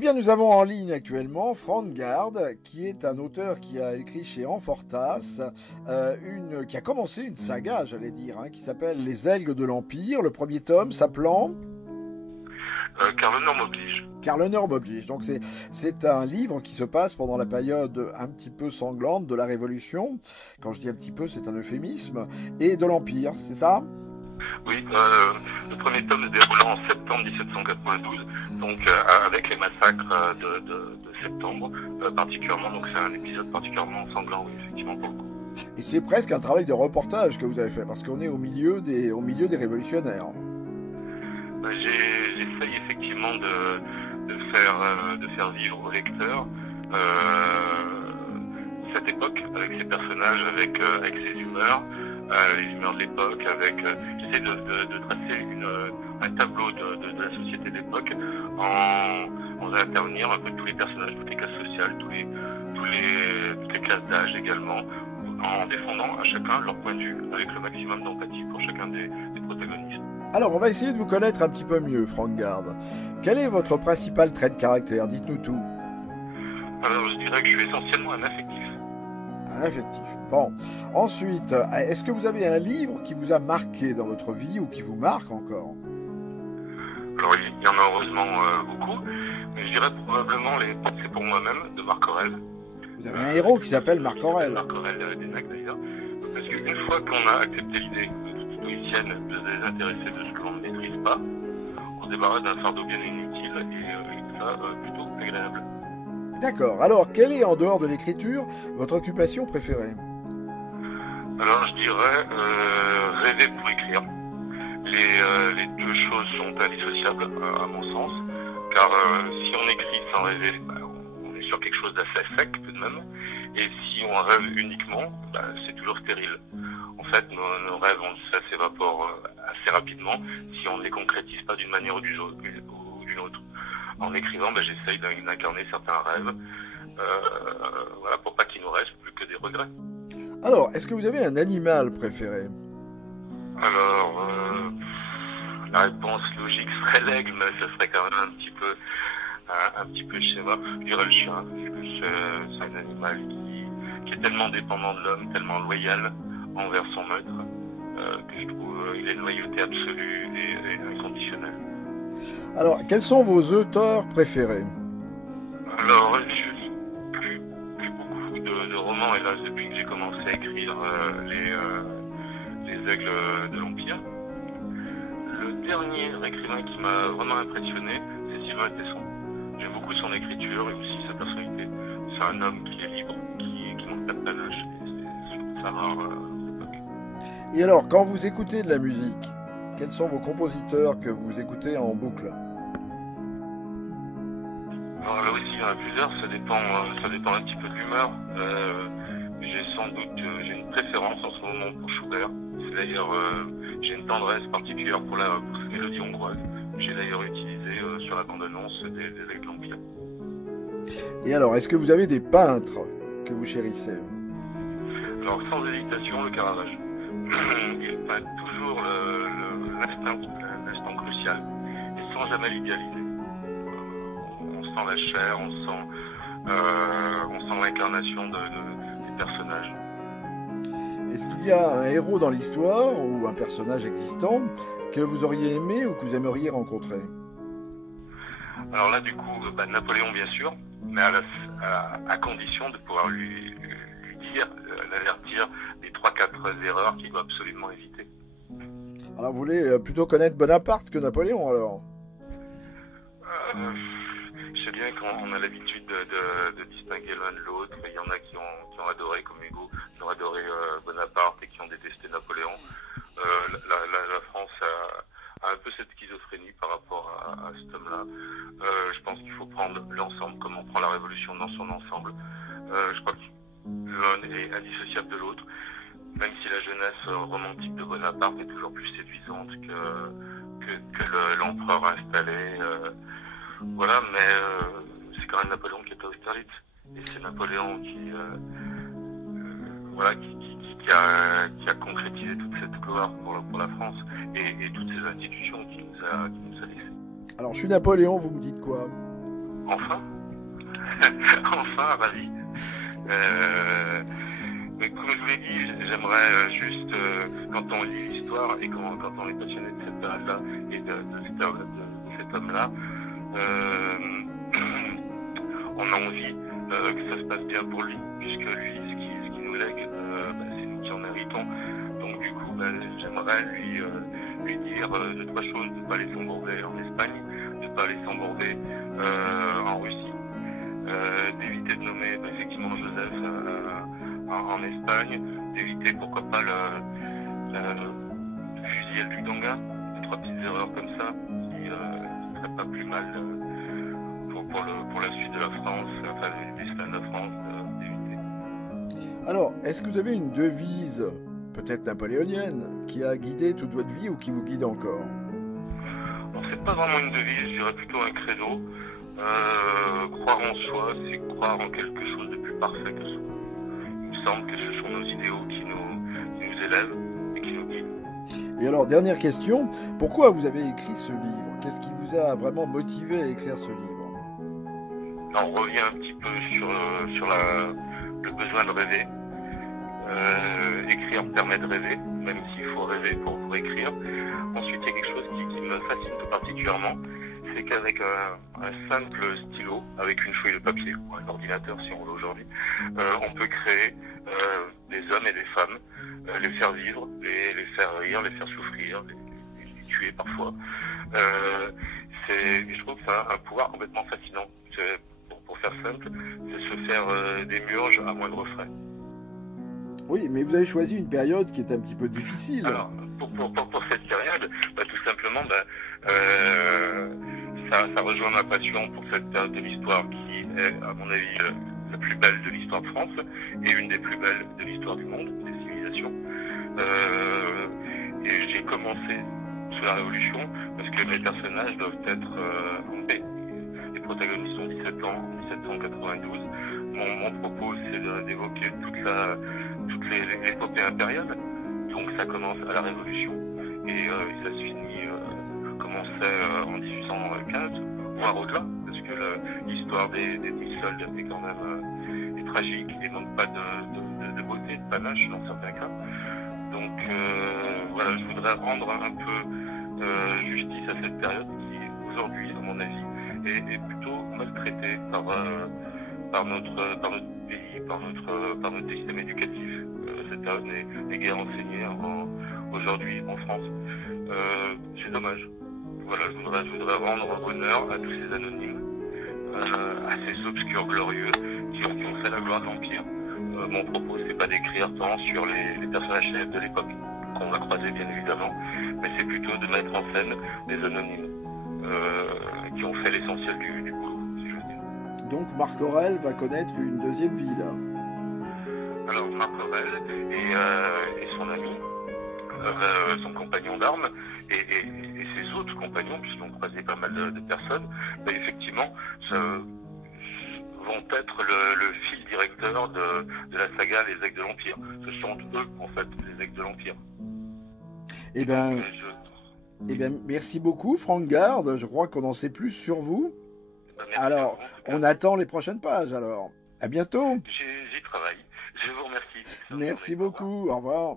Eh bien, nous avons en ligne actuellement Franck Gard, qui est un auteur qui a écrit chez Amfortas, qui a commencé une saga, j'allais dire, qui s'appelle Les Aigles de l'Empire, le premier tome s'appelant Car l'honneur m'oblige. Car l'honneur m'oblige. Donc c'est un livre qui se passe pendant la période un petit peu sanglante de la Révolution. Quand je dis un petit peu, c'est un euphémisme. Et de l'Empire, c'est ça ? Oui, le premier tome se déroulant en septembre 1792, donc avec les massacres de septembre particulièrement. Donc c'est un épisode particulièrement sanglant, oui, effectivement, pour le coup. Et c'est presque un travail de reportage que vous avez fait, parce qu'on est au milieu des révolutionnaires. J'essaye effectivement de faire vivre au lecteur cette époque avec ses personnages, avec ses humeurs, les humeurs de l'époque, j'essaie de tracer un tableau de la société d'époque en faisant intervenir un peu tous les personnages, toutes les classes sociales, toutes les classes d'âge également, en défendant à chacun leur point de vue avec le maximum d'empathie pour chacun des protagonistes. Alors, on va essayer de vous connaître un petit peu mieux, Franck Gard. Quel est votre principal trait de caractère ? Dites-nous tout. Alors, je dirais que je suis essentiellement un affectif. Un affectif. Bon. Ensuite, est-ce que vous avez un livre qui vous a marqué dans votre vie ou qui vous marque encore ? Alors, il y en a heureusement beaucoup, mais je dirais probablement C'est pour moi-même de Marc Aurèle. Vous avez un héros qui s'appelle Marc Aurèle. Marc Aurèle d'Énac d'ailleurs. Parce qu'une fois qu'on a accepté l'idée stoïcienne de se désintéresser de ce que l'on ne maîtrise pas, on se débarrasse d'un fardeau bien inutile et ça plutôt agréable. D'accord. Alors, quelle est en dehors de l'écriture votre occupation préférée ? Alors, je dirais rêver pour écrire. Les deux choses sont indissociables à mon sens, car si on écrit sans rêver, on est sur quelque chose d'assez sec tout de même, et si on rêve uniquement, c'est toujours stérile. En fait, nos rêves, ça s'évapore assez rapidement si on ne les concrétise pas d'une manière ou d'une autre. En écrivant, j'essaye d'incarner certains rêves, voilà, pour pas qu'il nous reste plus que des regrets. Alors, est-ce que vous avez un animal préféré ? Alors, la réponse logique serait l'aigle, mais ce serait quand même un petit peu schéma. Je dirais le chien, parce que c'est un animal qui est tellement dépendant de l'homme, tellement loyal envers son maître, que je trouve il a une loyauté absolue et inconditionnelle. Alors, quels sont vos auteurs préférés ? Alors, je lis plus beaucoup de romans, hélas, depuis que j'ai commencé à écrire les Aigles de l'Empire. Le dernier écrivain qui m'a vraiment impressionné, c'est Sylvain Tesson. J'aime beaucoup son écriture et aussi sa personnalité. C'est un homme qui est libre, qui manque pas de panache. C'est rare à l'époque. Et alors, quand vous écoutez de la musique, quels sont vos compositeurs que vous écoutez en boucle ? Alors là aussi, il y en a plusieurs, ça dépend un petit peu de l'humeur. J'ai une préférence en ce moment pour Schubert. C'est d'ailleurs, j'ai une tendresse particulière pour cette mélodie hongroise. J'ai d'ailleurs utilisé sur la bande-annonce des Aigles de l'Empire. Et alors, est-ce que vous avez des peintres que vous chérissez ? Alors, sans hésitation, le Caravage. Il peint toujours l'instant crucial, et sans jamais l'idéaliser. On sent la chair, on sent l'incarnation des personnages. Est-ce qu'il y a un héros dans l'histoire ou un personnage existant que vous auriez aimé ou que vous aimeriez rencontrer ? Alors là, du coup, Napoléon, bien sûr, mais à condition de pouvoir lui dire, l'avertir des 3-4 erreurs qu'il doit absolument éviter. Alors, vous voulez plutôt connaître Bonaparte que Napoléon, alors ? Je sais bien qu'on a l'habitude de distinguer l'un de l'autre. Il y en a qui ont adoré, comme Hugo, qui ont adoré Bonaparte et qui ont détesté Napoléon. La France a un peu cette schizophrénie par rapport à cet homme-là. Je pense qu'il faut prendre l'ensemble, comme on prend la Révolution dans son ensemble. Je crois que l'un est indissociable de l'autre, même si la jeunesse romantique de Bonaparte est toujours plus séduisante que l'empereur installé. Voilà, mais c'est quand même Napoléon qui est Austerlitz. Et c'est Napoléon qui a concrétisé toute cette gloire pour la France et toutes ces institutions qui nous a laissées. Alors, je suis Napoléon, vous me dites quoi ? Enfin, enfin, ravi. Mais comme je vous l'ai dit, j'aimerais juste, quand on lit l'histoire et quand on est passionné de cette période-là et de cet homme-là, on a envie que ça se passe bien pour lui, puisque lui, ce qui nous lègue, c'est nous qui en héritons. Donc du coup, j'aimerais lui dire deux, trois choses, de ne pas aller s'embourber en Espagne, de ne pas aller s'embourber en Russie, d'éviter de nommer effectivement Joseph en Espagne, d'éviter pourquoi pas le fusil à Luganga, deux, trois petites erreurs comme ça, qui ne seraient pas plus mal pour la suite de la France, enfin des destin de la France, d'éviter. Alors, est-ce que vous avez une devise, peut-être napoléonienne, qui a guidé toute votre vie ou qui vous guide encore? Alors, c'est pas vraiment une devise, je dirais plutôt un credo. Croire en soi, c'est croire en quelque chose de plus parfait que soi. Il me semble que ce sont nos idéaux qui nous élèvent et qui nous guident. Et alors, dernière question, pourquoi vous avez écrit ce livre? Qu'est-ce qui vous a vraiment motivé à écrire ce livre? Alors, on revient un petit peu sur le besoin de rêver. Écrire permet de rêver, même s'il faut rêver pour écrire. Ensuite, il y a quelque chose qui me fascine tout particulièrement, c'est qu'avec un simple stylo, avec une feuille de papier, ou un ordinateur si on veut aujourd'hui, on peut créer des hommes et des femmes, les faire vivre, les faire rire, les faire souffrir, les tuer parfois. Je trouve que ça a un pouvoir complètement fascinant. Pour faire simple, c'est se faire des murges à moindre frais. Oui, mais vous avez choisi une période qui est un petit peu difficile. Alors, pour cette période, tout simplement, ça rejoint ma passion pour cette période de l'histoire qui est, à mon avis, la plus belle de l'histoire de France et une des plus belles de l'histoire du monde, des civilisations. Et j'ai commencé sous la Révolution parce que mes personnages doivent être en paix. Les protagonistes ont 17 ans, 1792. Mon propos, c'est d'évoquer toute l'épopée impériale. Donc ça commence à la Révolution et ça se finit comme on sait en 1815, voire au-delà, parce que l'histoire des demi-soldes est quand même est tragique et manque pas de beauté, de panache dans certains cas. Donc voilà, je voudrais rendre un peu justice à cette période qui, aujourd'hui, à mon avis, est plutôt maltraitée par notre pays, par notre système éducatif. Cette période n'est guère enseignée aujourd'hui en France. C'est dommage. Voilà, je voudrais rendre honneur à tous ces anonymes, à ces obscurs glorieux qui ont fait la gloire de l'Empire. Mon propos, c'est pas d'écrire tant sur les personnages célèbres de l'époque, qu'on va croiser bien évidemment, mais c'est plutôt de mettre en scène des anonymes qui ont fait l'essentiel du boulot, si je veux dire. Donc Marc Aurèle va connaître une deuxième vie, là. Alors Marc Aurèle et son ami, son compagnon d'armes et ses autres compagnons, puisqu'on croisait pas mal de personnes, effectivement, vont être le fil directeur de la saga Les Aigles de l'Empire. Ce sont eux, en fait, les Aigles de l'Empire. Eh bien, merci beaucoup, Franck Garde. Je crois qu'on en sait plus sur vous. Alors, on attend les prochaines pages, alors. À bientôt. J'y travaille. Je vous remercie. Merci beaucoup. Au revoir.